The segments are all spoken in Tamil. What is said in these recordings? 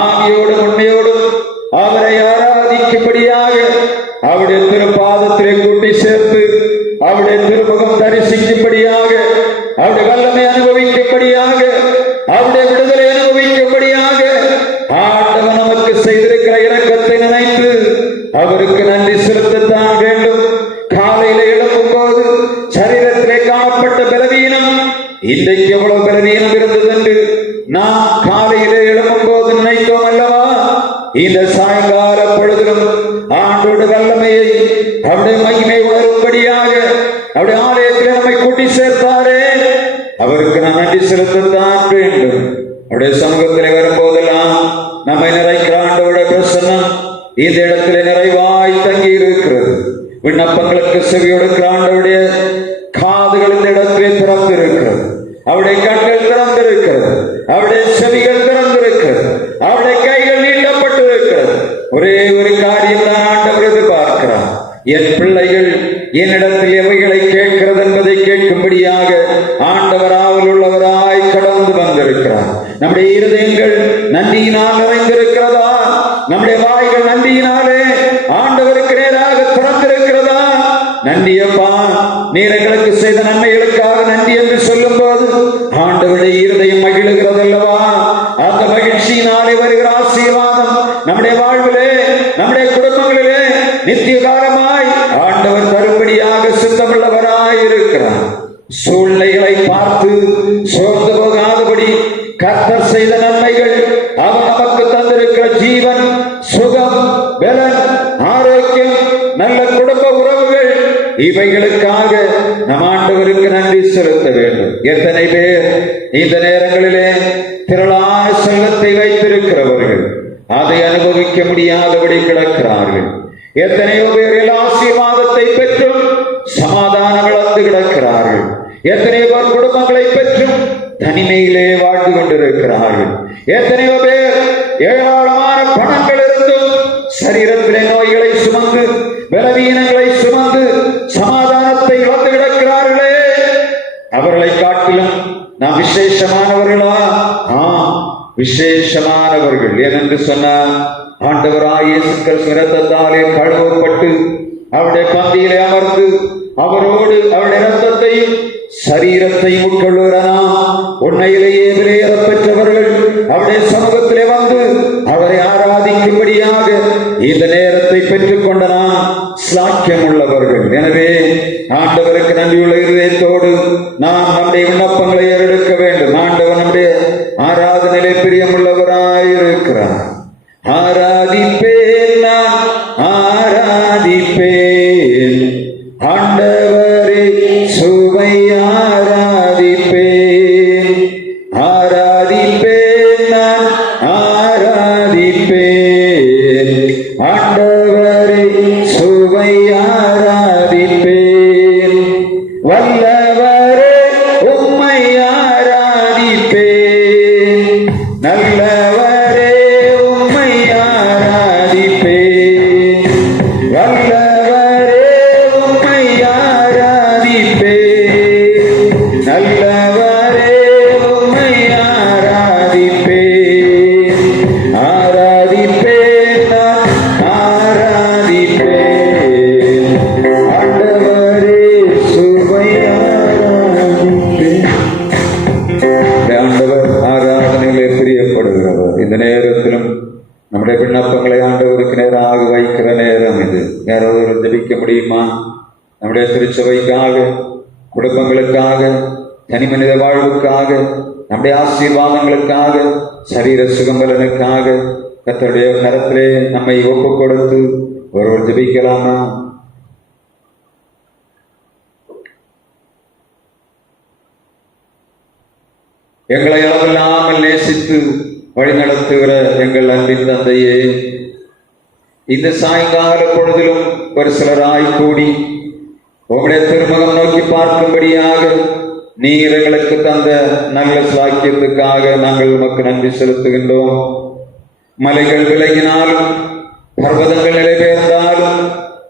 ஆவியோடும் உண்மையோடும் அவரை ஆராதிக்கும்படியாக அவருடைய திருப்பாதத்திலே கூட்டி சேர்த்து அவருடைய திருமுகம் தரிசிக்கும்படியாக அவருடைய வல்லமை அனுபவிக்கும்படியாக அவருடைய விடுதலை அனுபவிக்கும்படியாக ஆண்டவர் நமக்கு செய்திருக்கிற இரக்கத்தை நினைத்து அவருக்கு நன்றி செலுத்தத்தான் வேண்டும். காலையில எழும்பும் போது சரீரத்திலே காணப்பட்ட பலவீனம் இன்றைக்கு எவ்வளவு பலவீனம் இருந்தது என்று நாம் காலையிலே எழும்பும் போது நினைத்தோம் அல்லவா? இந்த சாயங்கால பொழுதிலும் ஆண்டோட வல்லமையை அவருடைய மகிமை உணரும்படியாக அவருடைய ஆலயத்திலே நம்மை கூட்டி சேர்த்தாரே, அவருக்கு நாம் நன்றி செலுத்தத்தான் வேண்டும். அவருடைய சமூகத்திலே வரும்போதெல்லாம் நம்மை நிறைக்கிற ஆண்டவருடைய பிரசன்னம் இந்த இடத்திலே நிறைவாய் தங்கி இருக்கிறது. விண்ணப்பங்களுக்கு செவி கொடுக்கிற ஆண்டவருடைய காதுகள் இந்த இடத்திலே திறந்திருக்கிறது. அவருடைய கண்கள் திறந்திருக்கிறது. அவருடைய செவிகள் திறந்திருக்கிறது. அவருடைய கைகள் நீட்டப்பட்டிருக்கிறது. ஒரே ஒரு காரியம் தான் ஆண்டவர் எதிர்பார்க்கிறார். என் பிள்ளைகள் என்னிடத்தில் எவைகளை கேட்கிறது என்பதை கேட்கும்படியாக ஆண்டவர் ஆவல் உள்ளவராய் கடந்து வந்திருக்கிறார். நம்முடைய இருதயங்கள் நன்றியினால் நிறைந்திருக்கிறதா? நம்முடைய வாய்கள் நன்றியினாலே ஆண்டவருக்கு நேராக திறந்திருக்கிறதா? நன்றியப்பா, நீர் எங்களுக்கு செய்த நன்மைகளுக்காக நன்றி என்று சொல்லும் போது ஆண்டவருடைய இருதயம் மகிழுகிறது அல்லவா? அந்த மகிழ்ச்சியினாலே வருகிற ஆசீர்வாதம் நம்முடைய வாழ்விலே நம்முடைய குடும்பங்களிலே நித்திய காலமாய் ஆண்டவர் தரும்படியாக சித்தமுள்ளவராய் இருக்கிறார். சூழ்நிலைகளை பார்த்து சோர்ந்து போகாதபடி கர்த்தர் செய்த நன்மைகள், அவர் நமக்கு தந்திருக்கிற ஜீவன், சுகம், பலன், ஆரோக்கியம், நல்ல குடும்ப உறவுகள், இவைகளுக்காக நம் ஆண்டவருக்கு நன்றி செலுத்த வேண்டும். எத்தனை பேர் இந்த நேரங்களிலே திரளான செல்வத்தை வைத்திருக்கிறவர்கள் அதை அனுபவிக்க முடியாதபடி கிடக்கிறார்கள். எத்தனையோ பேர் ஆசீர்வாதத்தை பெற்றும் சமாதானம் இழந்து கிடக்கிறார்கள். எத்தனையோ பேர் குடும்பங்களை பெற்றும் தனிமையிலே வாழ்ந்து கொண்டிருக்கிறார்கள். எத்தனையோ பேர் ஏராளமான பணங்கள் இருந்தும் சரீரத்திலே நோய்களை சுமந்து பலவீனங்களை சுமந்து சமாதானத்தை இழந்து கிடக்கிறார்களே, அவர்களை காட்டிலும் நாம் விசேஷமானவர்களா? விசேஷமானவர்கள். ஏனென்று சொன்னால் ஆண்டவராய் இயேசு கிறிஸ்து இரத்தத்தாலே கழுவப்பட்டு அவருடைய பந்தியிலே அமர்ந்து அவரோடு அவருடைய இரத்தத்தையும் சரீரத்தையும் உட்கொள்ளுகிறனா உண்மையிலேயே விலையேற பெற்றவர்கள் அவருடைய சமூகத்திலே வந்து அவரை ஆராதிக்கும்படியாக இந்த நேரத்தை பெற்றுக் கொண்டனா சாக்கியம் உள்ளவர்கள். எனவே ஆண்டவருக்கு நன்றியுள்ள இதயத்தோடு நாம் நம்முடைய விண்ணப்பங்களை ஏறெடுக்க வேண்டும். ஆண்டவர் நம்முடைய ஆராதனையிலே பிரியமுள்ளவராயிருக்கிறார். ஆராதிப்பேன், நான் ஆராதிப்பேன், ஆண்டவரே சுவை ஆராதிப்பேன், ஆராதிப்பேன், நான் ஆராதிப்பேன், ஆண்டவரே சுவை ஆராதிப்பேன், வல்லவரே உம்மை ஆராதிப்பேன், நல்லவரே உம்மை ஆராதிப்பேன், வல்லவரே உம்மை ஆராதிப்பேன், நல்லவரே உம்மை ஆராதிப்பேன், ஆராதிப்பேன், நான் ஆராதிப்பேன், ஆண்டவரே சுவை ஆராதிப்பேன். ஆண்டவர் ஆராதனையிலே பிரியப்படுகிறவர். இந்த நேரத்திலும் நம்முடைய விண்ணப்பங்களை ஆண்டவருக்கு நேராக வைக்கிற நேரம் இது. யாராவது ஜெபிக்க முடியுமா? நம்முடைய திருச்சபைக்காக, குடும்பங்களுக்காக, தனி மனித வாழ்வுக்காக, நம்முடைய ஆசீர்வாதங்களுக்காக, சரீர சுகம்பலனுக்காக கர்த்தருடைய கரத்திலே நம்மை ஒப்புக் கொடுத்து ஒருவர் ஜெபிக்கலாமா? எங்களை அளவில்லாமல் நேசித்து வழிநடத்துகிற எங்கள் அன்பின் தந்தையே, இந்த சாயங்கால பொழுதிலும் ஒரு சிலராய் கூடி உங்களுடைய திருமுகம் நோக்கி பார்க்கும்படியாக நீர் எங்களுக்கு தந்த நல்ல சாக்கியத்துக்காக நாங்கள் உமக்கு நன்றி செலுத்துகின்றோம். மலைகள் விலகினாலும் பர்வதங்கள் நிலைபெயர்ந்தாலும்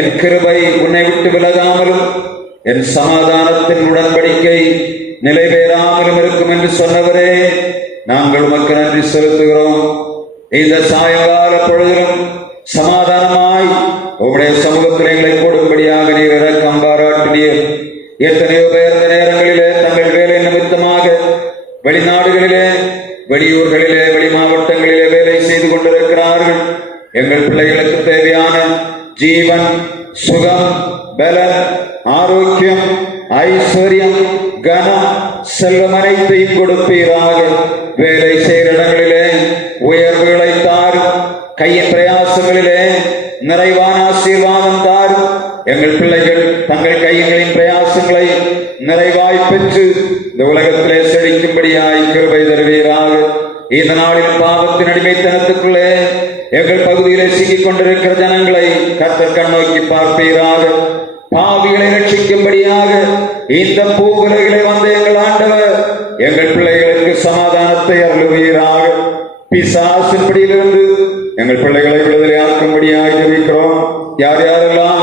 என் கிருபை உன்னை விட்டு விலகாமலும் என் சமாதானத்தின் உடன்படிக்கை நிலைபெறாமலும் இருக்கும் என்று சொன்னவரே, நாங்கள் உமக்கு நன்றி செலுத்துகிறோம். இந்த சாயங்கால பொழுதிலும் சமாதானமாய் உம்முடைய சமூகத்தில் எங்களை போடும்படியாக நீர் இரக்கம் பாராட்டினீர். எத்தனையோ பேர் இந்த நேரங்களிலே தங்கள் வேலை நிமித்தமாக வெளிநாடுகளிலே, வெளியூர்களிலே, வெளி மாவட்டங்களிலே வேலை செய்து கொண்டிருக்கிறார்கள். எங்கள் பிள்ளைகளுக்கு தேவையான ஜீவன், சுகம், பலன், ஆரோக்கியம், ஐஸ்வர்யம், கனம், செல்வம் அனைத்தையும் கொடுப்பீராக. வேலை செய்கிற இடங்களிலே உயர்வுகளை தாரும். கையின் பிரயாசங்களிலே நிறைவான ஆசீர்வாதம் தாரும். எங்கள் பிள்ளைகள் தங்கள் கைகளின் பிரயாசங்களை நிறைவாய் பெற்று இந்த உலகத்திலே செழிக்கும்படியாய் கிருபை தருவீராக. இந்த நாளில் பாவத்தின் அடிமைத்தனத்துக்குள்ளே எங்கள் பகுதியிலே சிக்கிக் கொண்டிருக்கிற ஜனங்களை கர்த்தர் கண்ணோக்கி பார்ப்பீராக. பாவிகளை ரட்சிக்கும்படியாக இந்த பூவுலகிலே வந்த எங்கள் ஆண்டவர் எங்கள் பிள்ளைகளுக்கு சமாதானத்தை அருளுவீராக. பிசாசின் பிடியிலிருந்து எங்கள் பிள்ளைகளை விடுதலையாக்கும்படியாக ஜெபிக்கிறோம். யார் யாரெல்லாம்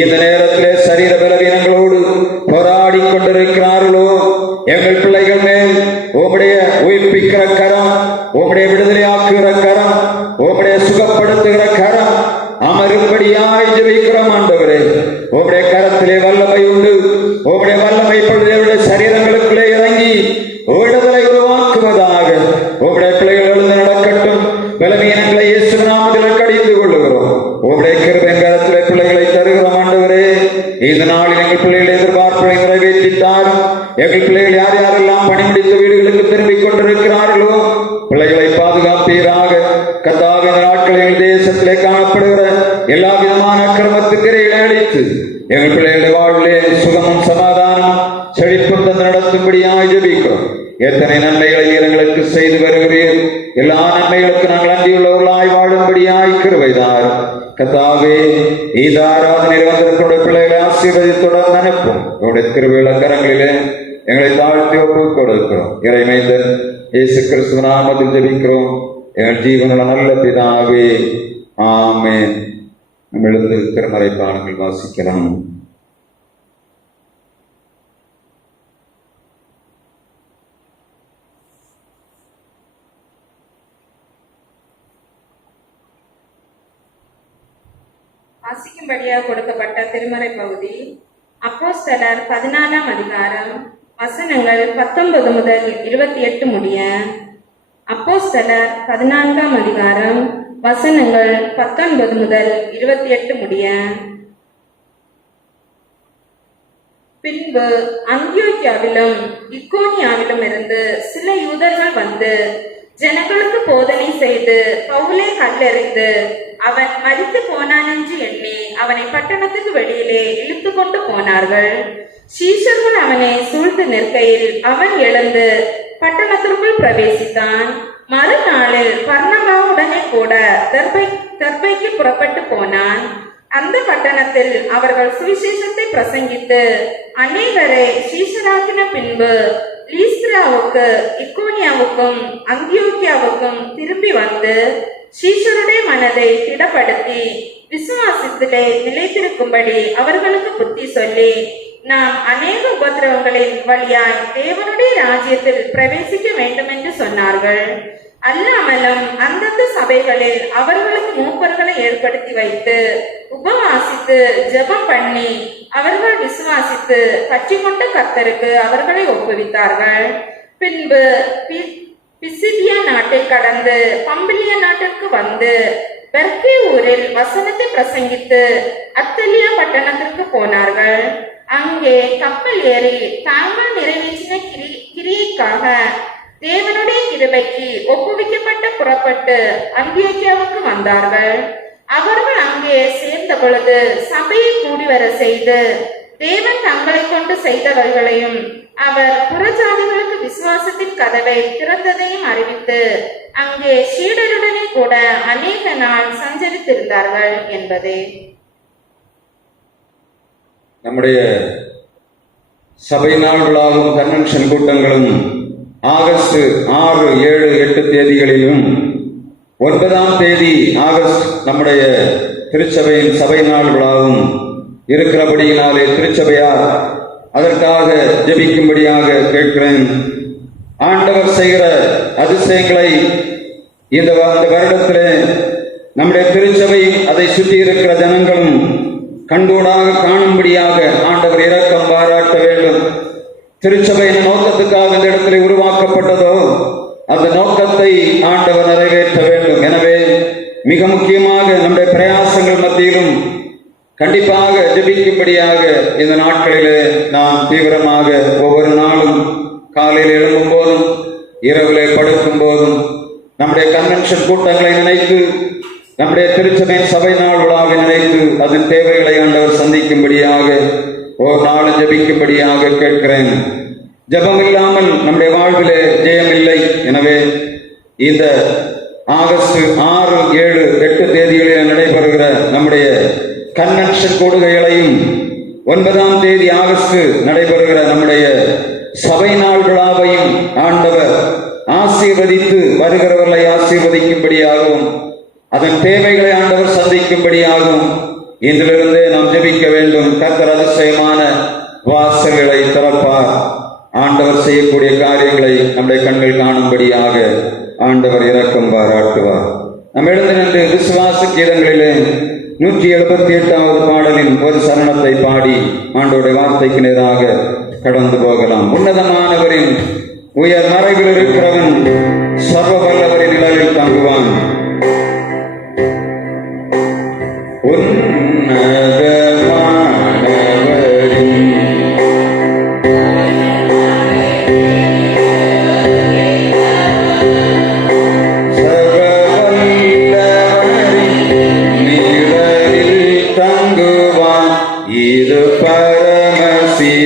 இந்த நேரத்திலே சரீர பலவீனங்களோடு போராடி கொண்டிருக்கிறார்களோ எங்கள் பிள்ளைகள் மேல் உம்முடைய உயிர்ப்பிக்கிற கரம், உம்முடைய விடுதலையாக்குகிற கரம், உம்முடைய சுகப்படுத்துகிற கரம் அமரும்படியாய் ஜெபிக்கிறோம். ஆண்டவரே, உம்முடைய கரத்திலே வல்லமை உண்டு. உம்முடைய வல்லமை பொழுது சரீரங்களுக்குள்ளே இறங்கி விடுதலை உருவாக்குவதாக. உம்முடைய பிள்ளைகள் எழுந்து நடக்கட்டும். பலவீனங்களை இயேசு நாமத்தில் கடிந்து கொள்ளுகிறோம். உம்முடைய கிருபையின் கரத்திலே பிள்ளைகளை தருகிறோம். ஆண்டவரே, இந்த நாளில் எங்கள் பிள்ளைகளை எதிர்பார்ப்பை நிறைவேற்றித்தார். எங்கள் பிள்ளைகள் யார் யாரெல்லாம் பணிமுடித்த வீடுகளுக்கு திரும்பிக் கொண்டிருக்கிறார்களோ பிள்ளைகளை பாதுகாப்பீராக. கர்த்தாவே, இந்த நாட்களில் தேசத்திலே காணப்படுகிற எல்லா விதமான அக்கிரமத்துக்கு இடையிலே அழித்து எங்கள் பிள்ளைகளுடைய வாழ்விலே சுகமும் சமாதானம் செழிப்பும் தந்து நடத்தும்படியாய் ஜெபிக்கிறோம். எத்தனை நன்மைகளை எங்களுக்கு செய்து வருகிறீர். எல்லா நன்மைகளுக்கு நாங்கள் நன்றியுள்ளவர்களாய் வாழும்படியாய் கிருபைதார். கர்த்தாவே, இந்த ஆராதனையில் வந்திருக்கிற பிள்ளைகளை ஆசீர்வதித்துடன் அனுப்பும். உங்களுடைய கிருபையுள்ள கரங்களிலே எங்களை தாழ்த்தி ஒப்புக் கொடுக்கிறோம். இறைமைந்தன் இயேசு கிறிஸ்துவ நாமத்தில் ஜெபிக்கிறோம் எங்கள் ஜீவனுள்ள நல்ல பிதாவே, ஆமென். நம்ம எழுந்து திருமறை பாடங்கள் வாசிக்கலாம். வாசிக்கும்படியாக கொடுக்கப்பட்ட திருமறை பகுதி அப்போஸ்தலர் 14ஆம் அதிகாரம் வசனங்கள் 19 முதல் 28 முடிய. அப்போஸ்தலர் 14ஆம் அதிகாரம் வசனங்கள் 19 முதல் 28 முடிய. பின்பு அந்தியோக்கியாவிலும் இக்கோனியாவிலும் இருந்து சில யூதர்கள் வந்து ஜனங்களுக்கு போதனை செய்து பவுலை கல்லெறிந்து அவன் மரித்து போனான் என்று எண்ணி அவனை பட்டணத்துக்கு வெளியிலே இழுத்து கொண்டு போனார்கள். சீஷர்கள் அவனை சூழ்ந்து நிற்கையில் அவன் எழுந்து பட்டணத்திற்குள் பிரவேசித்தான். மறுநாளில் பர்னபாவுடனே கூட தர்பைக்கு புறப்பட்டு போனான். அந்த பட்டணத்தில் அவர்கள் சுவிசேஷத்தை பிரசங்கித்து அநேகரை சீஷராக்கின பின்பு லீஸ்திராவுக்கு, இக்கோனியாவுக்கும் அந்தியோக்கியாவுக்கும் திரும்பி வந்து சீஷருடைய மனதை திடப்படுத்தி விசுவாசத்திலே நிலைத்திருக்கும்படி அவர்களுக்கு புத்தி சொல்லி, நாம் அநேக உபத்திரவங்களின் வழியாய் தேவனுடைய ராஜ்யத்தில் பிரவேசிக்க வேண்டும் என்று சொன்னார்கள். அல்லாமலும் அந்தந்த சபைகளில் அவர்களுக்கு மூப்பர்களை ஏற்படுத்தி வைத்து உபவாசித்து ஜெபம் பண்ணி அவர்கள் விசுவாசித்து கட்சி கொண்ட கர்த்தருக்கு அவர்களை ஒப்புவித்தார்கள். பின்பு பிசிதியா நாட்டை கடந்து பம்பிலியா நாட்டிற்கு வந்து பெர்கே ஊரில் வசனத்தை பிரசங்கித்து அத்தலியா பட்டணத்திற்கு போனார்கள். அங்கே கப்பல் ஏறி தாங்கள் நிறைவேற்றின கிரியைக்காக தேவனுடைய கிருபைக்கு ஒப்புவிக்கப்பட்ட புறப்பட்டு அந்தியோக்கியாவுக்கு வந்தார்கள். அவர்கள் அங்கே சேர்ந்த பொழுது சபையை கூடி வர செய்து தேவன் தங்களை கொண்டு செய்தவர்களையும் அவர் புறஜாதிகளுக்கு விசுவாசத்தின் கதவை திறந்ததையும் அறிவித்து அங்கே சீடருடனே கூட அநேக நாள் சஞ்சரித்திருந்தார்கள் என்பதே. நம்முடைய சபை நாள்களாகும் கன்வென்ஷன் கூட்டங்களும் ஆகஸ்ட் 6, 7, 8 தேதிகளிலும் 9ஆம் தேதி ஆகஸ்ட் நம்முடைய திருச்சபையின் சபை நாள்களாகவும் இருக்கிறபடியினாலே திருச்சபையார் அதற்காக ஜெபிக்கும்படியாக கேட்கிறேன். ஆண்டவர் செய்கிற அதிசயங்களை இந்த வருடத்திலே நம்முடைய திருச்சபையும் அதை சுற்றி இருக்கிற ஜனங்களும் கண்கூடாக காணும்படியாக ஆண்டவர் இரக்கம் பாராட்ட வேண்டும். திருச்சபை என்ன நோக்கத்துக்காக இந்த இடத்திலே உருவாக்கப்பட்டதோ அந்த நோக்கத்தை ஆண்டவர் நிறைவேற்ற வேண்டும். எனவே மிக முக்கியமாக நம்முடைய பிரயாசங்கள் மத்தியிலும் கண்டிப்பாக ஜெபிக்கும்படியாக இந்த நாட்களிலே நாம் தீவிரமாக ஒவ்வொரு நாளும் காலையில் எழும்பும் போதும் இரவிலே படுக்கும் போதும் நம்முடைய கன்வென்ஷன் கூட்டங்களை நினைத்து நம்முடைய திருச்சபையின் சபை நாள் விழாவை நினைத்து அதன் தேவைகளை ஆண்டவர் சந்திக்கும்படியாக ஒரு நாளும் ஜெபிக்கும்படியாக கேட்கிறேன். ஜெபம் இல்லாமல் நம்முடைய வாழ்விலே ஜெயம் இல்லை. எனவே இந்த ஆகஸ்ட் 6, 7, 8 தேதிகளில் நடைபெறுகிற நம்முடைய கன்வென்ஷன் கூடுகைகளையும் 9ஆம் தேதி ஆகஸ்ட் நடைபெறுகிற நம்முடைய சபை நாள் விழாவையும் ஆண்டவர் ஆசீர்வதித்து வருகிறவர்களை ஆசீர்வதிக்கும்படியாகவும் அதன் தேவைகளை ஆண்டவர் சந்திக்கும்படியாகவும் இன்றிலிருந்தே நாம் ஜெபிக்க வேண்டும். கர்த்தர் அதிசயமான வாசல்களை திறப்பார். ஆண்டவர் செய்யக்கூடிய காரியங்களை நம்முடைய கண்கள் காணும்படியாக ஆண்டவர் இரக்கம் பாராட்டுவார். நாம் எழுந்து நின்று விசுவாச கீதங்களிலே 178வது பாடலின் ஒரு சரணத்தை பாடி ஆண்டவருடைய வார்த்தைக்கு நேராக கடந்து போகலாம். உன்னதமானவரின் உயர் மறைவில் இருக்கிறவன் சர்வ வல்லவரின் நிழலில் தங்குவான். இது பரமசீலாக்கிய